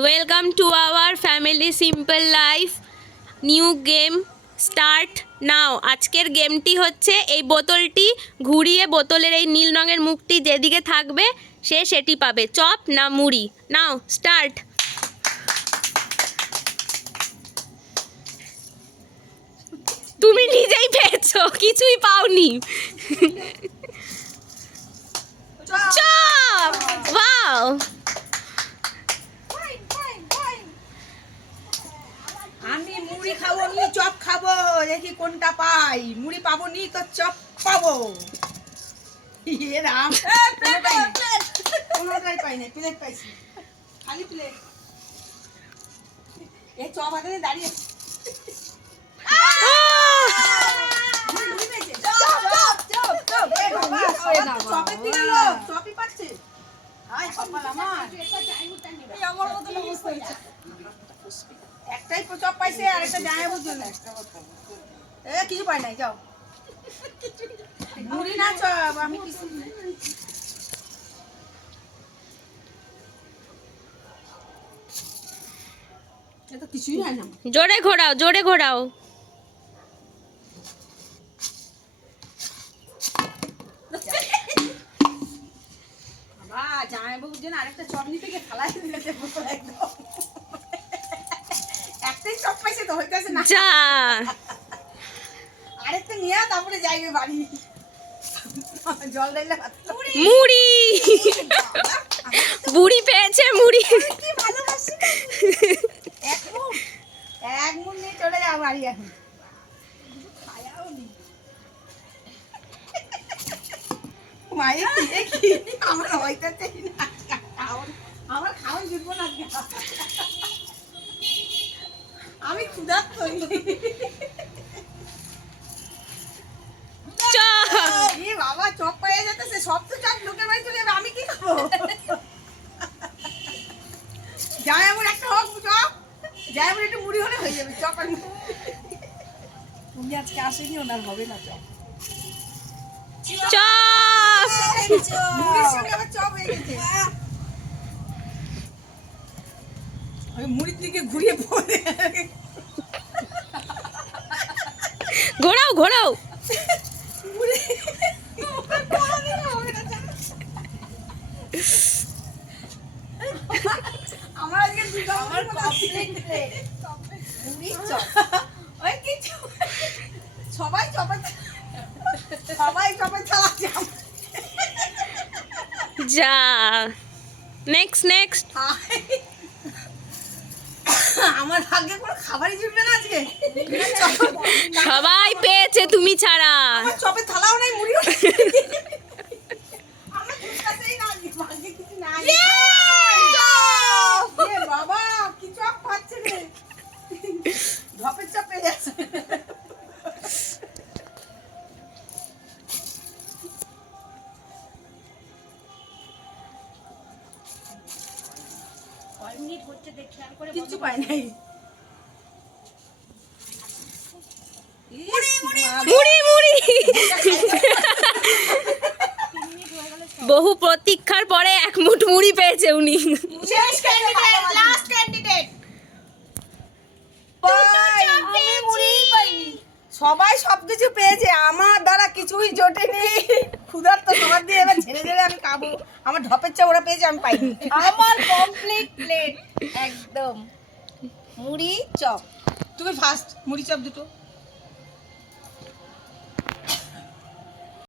Welcome to our family simple life. New game start now. আজকের গেমটি হচ্ছে এই বোতলটি ঘুরিয়ে বোতলের এই নীল রঙের মুখটি যেদিকে থাকবে সে সেটি পাবে। চপ না মুড়ি? নাও স্টার্ট। তুমি নিজেই পেয়েছো, কিছুই পাওনি। চপ! ওয়াও! আমি মুড়ি খাবো নি চপ খাবো, দেখি কোনটা পাই। মুড়ি পাবো নি তো চপ পাবো। এ রাম, কোনোটাই পাই না। প্লেট পাইছি, খালি প্লেট। এই চপ হাতে দাঁড়িয়ে চপের দিকে লোক চপই পাচ্ছে। একটাই চপ পাইছে আর একটা জানাই বুঝলো না। এ কিছু পাই নাই, যাও। মুড়ি না চপ, আমি কিছু তো কিছুই হয় না। জোরে ঘোরাও, জোরে ঘোরাও। জামাইবাবুর জন্য আরেকটা চপ নিতে গিয়ে ফালাই দিয়েছে একদম। একটাই চপ পাইছে তো হইতেছে না। যা, আরেকটা নিয়ে তারপরে যাইবে বাড়ি। জল দিলে মুড়ি। বুড়ি পেয়েছে মুড়ি। কি ভালোবাসি। এক মুঠ নিয়ে চলে যাও বাড়ি এখন। খায়াও নি মায়ের কি আমার হইতেছে না। আমার খাওয়াই দিব না। আমি ক্ষুধার্ত। বাবা চপ পাইয়া যেতেছে, সব তো চপ লোকের বাড়ি চলে যাবে, আমি কি খাবো? যাই এমন একটা হোক চপ, যাই এমন একটু মুড়ি হলে হয়ে যাবে। চপ আর তুমি আজকে আসেনি, ওনার হবে না চপ। চপ! মুড়ির সঙ্গে আবার চপ হয়ে গেছে। আমি মুড়ির দিকে ঘুরিয়ে পড়ে ঘোরাও ঘোরাও। আমার আজকে দুটো আমার কমপ্লিট প্লেট মুড়ির চপ। ওই কিছু সবাই চপে চালাচ্ছে। যা, নেক্সট নেক্সট। আমার ভাগ্যে কোনো খাবারই জুটবে না আজকে। সবাই পেয়েছে তুমি ছাড়া। আমার চপে থালাও নাই, মুড়িও নাই। আমার কাছেই না, ভাগ্যে কিছু নাই। এ বাবা, কি চপ খাচ্ছে রে। ধপের চপ পেয়ে যাচ্ছে। কিচ্ছু পাই নাই। মুড়ি মুড়ি। বহু প্রতীক্ষার পরে এক মুঠ মুড়ি পেয়েছে উনি। শেষ ক্যান্ডিডেট, লাস্ট ক্যান্ডিডেট। সবাই সবকিছু পেয়েছে, আমার দ্বারা কিছুই জোটেনি। ক্ষুধার তো সবার দিয়ে এবার ছেড়ে ছেড়ে আমি খাবো। আমার ঢপের চা ওরা পেয়েছে, আমি পাইনি। আমার কমপ্লিট প্লেট একদম মুড়ি চপ। তুমি ফার্স্ট মুড়ি চপ দুটো।